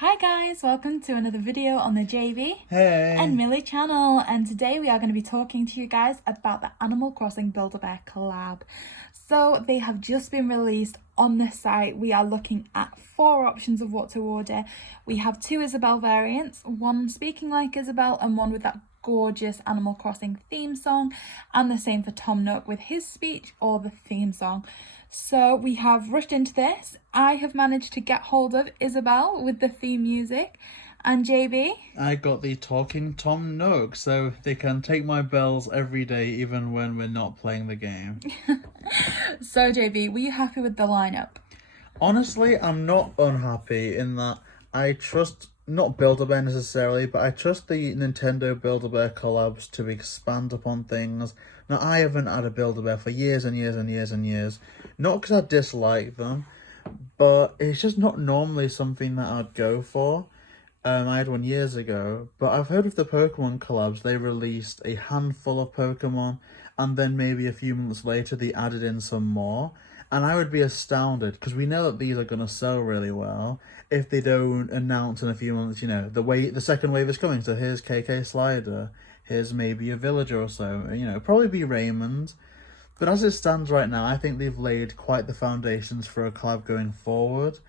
Hi guys, welcome to another video on the JB and Hey! Millie channel, and today we are going to be talking to you guys about the Animal Crossing Build-A-Bear collab. So they have just been released on the site. We are looking at 4 options of what to order. We have 2 Isabelle variants, one speaking like Isabelle and one with that gorgeous Animal Crossing theme song, and the same for Tom Nook with his speech or the theme song. So we have rushed into this. I have managed to get hold of Isabelle with the theme music, and JB. I got the talking Tom Nook, so they can take my bells every day, even when we're not playing the game. So JB, were you happy with the lineup? Honestly, I'm not unhappy in that I trust, not Build-A-Bear necessarily, but I trust the Nintendo Build-A-Bear collabs to expand upon things. Now, I haven't had a Build-A-Bear for years and years and years and years. Not because I dislike them, but it's just not normally something that I'd go for. I had one years ago, but I've heard of the Pokemon collabs. They released a handful of Pokemon, and then maybe a few months later they added in some more. And I would be astounded, because we know that these are going to sell really well, if they don't announce in a few months, the second wave is coming. So here's KK Slider, here's maybe a villager or so, probably be Raymond. But as it stands right now, I think they've laid quite the foundations for a collab going forward.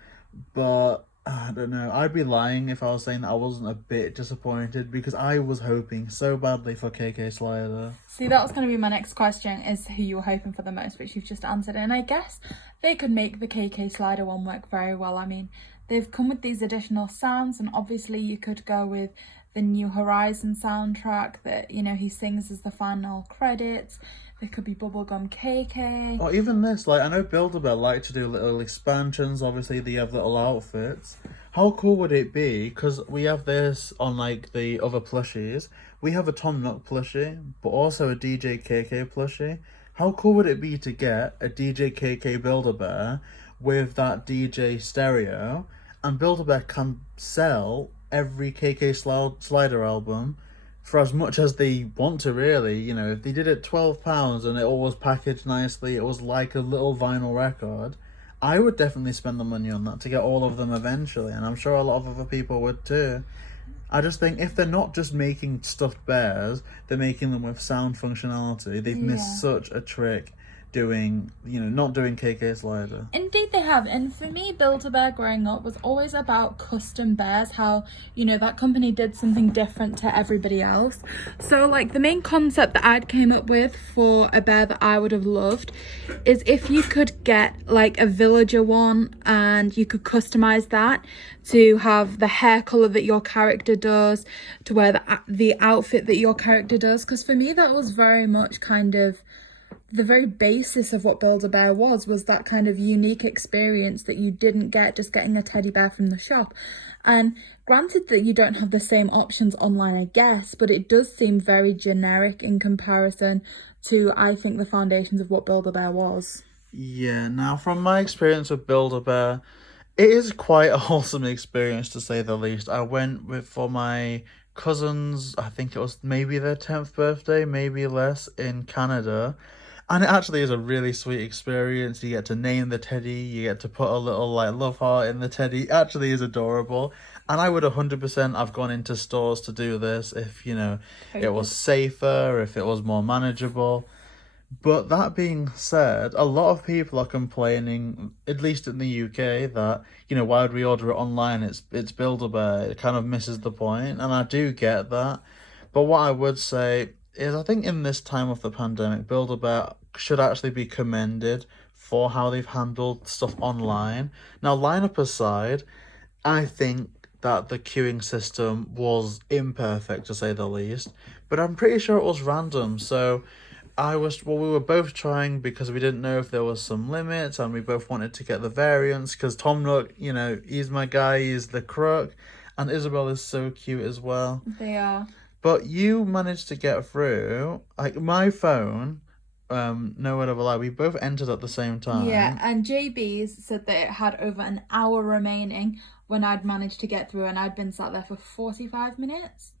But I don't know, I'd be lying if I was saying that I wasn't a bit disappointed, because I was hoping so badly for KK Slider. See, that was going to be my next question, is who you were hoping for the most, which you've just answered. And I guess they could make the KK Slider one work very well. I mean, they've come with these additional sounds, and obviously you could go with the New Horizon soundtrack that, he sings as the final credits. There could be Bubblegum KK. Or even this, I know Build-A-Bear like to do little expansions. Obviously, they have little outfits. How cool would it be? Because we have this on, the other plushies. We have a Tom Nook plushie, but also a DJ KK plushie. How cool would it be to get a DJ KK Build-A-Bear with that DJ stereo, and Build-A-Bear can sell every KK Slider album for as much as they want to, really. If they did it £12 and it all was packaged nicely, it was like a little vinyl record, I would definitely spend the money on that to get all of them eventually, and I'm sure a lot of other people would too. I just think if they're not just making stuffed bears, they're making them with sound functionality. They've missed such a trick not doing KK Slider. Indeed they have. And for me, Build-A-Bear growing up was always about custom bears, how that company did something different to everybody else. So the main concept that I'd came up with for a bear that I would have loved is if you could get a villager one, and you could customize that to have the hair color that your character does, to wear the outfit that your character does. Because for me, that was very much kind of the very basis of what Build-A-Bear was that kind of unique experience that you didn't get just getting a teddy bear from the shop. And granted that you don't have the same options online, I guess, but it does seem very generic in comparison to, I think, the foundations of what Build-A-Bear was. Yeah, now from my experience with Build-A-Bear, it is quite a wholesome experience, to say the least. I went for my cousin's, I think it was maybe their 10th birthday, maybe less, in Canada. And it actually is a really sweet experience. You get to name the teddy, you get to put a little love heart in the teddy. It actually is adorable. And I would 100% have gone into stores to do this if, it was safer, if it was more manageable. But that being said, a lot of people are complaining, at least in the UK, that, why would we order it online? It's Build-A-Bear. It kind of misses the point, and I do get that. But what I would say is, I think in this time of the pandemic, Build-A-Bear should actually be commended for how they've handled stuff online. Now, lineup aside, I think that the queuing system was imperfect, to say the least, but I'm pretty sure it was random. So we were both trying because we didn't know if there was some limits, and we both wanted to get the variants because Tom Nook, he's my guy, he's the crook, and Isabelle is so cute as well. They are. But you managed to get through. My phone, no word of a lie, we both entered at the same time. Yeah, and JB's said that it had over an hour remaining when I'd managed to get through, and I'd been sat there for 45 minutes.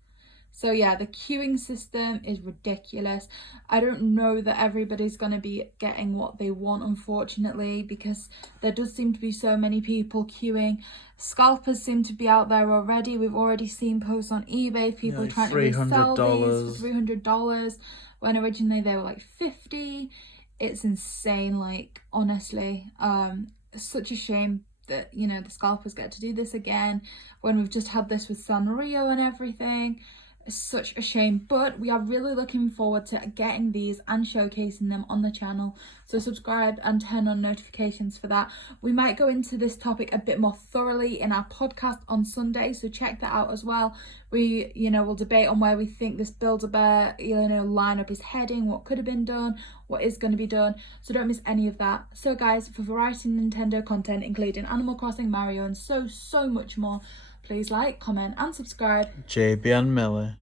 So yeah, the queuing system is ridiculous. I don't know that everybody's going to be getting what they want, unfortunately, because there does seem to be so many people queuing. Scalpers seem to be out there already. We've already seen posts on eBay, people like trying to resell these for $300. $300 when originally they were like $50. It's insane, like, honestly. It's such a shame that, you know, the scalpers get to do this again when we've just had this with Sanrio and everything. It's such a shame, but we are really looking forward to getting these and showcasing them on the channel. So subscribe and turn on notifications for that. We might go into this topic a bit more thoroughly in our podcast on Sunday, so check that out as well. We, you know, will debate on where we think this Build-A-Bear, you know, lineup is heading, what could have been done, what is going to be done. So don't miss any of that. So guys, for variety Nintendo content, including Animal Crossing, Mario, and so much more, please like, comment, and subscribe. JB and Millie.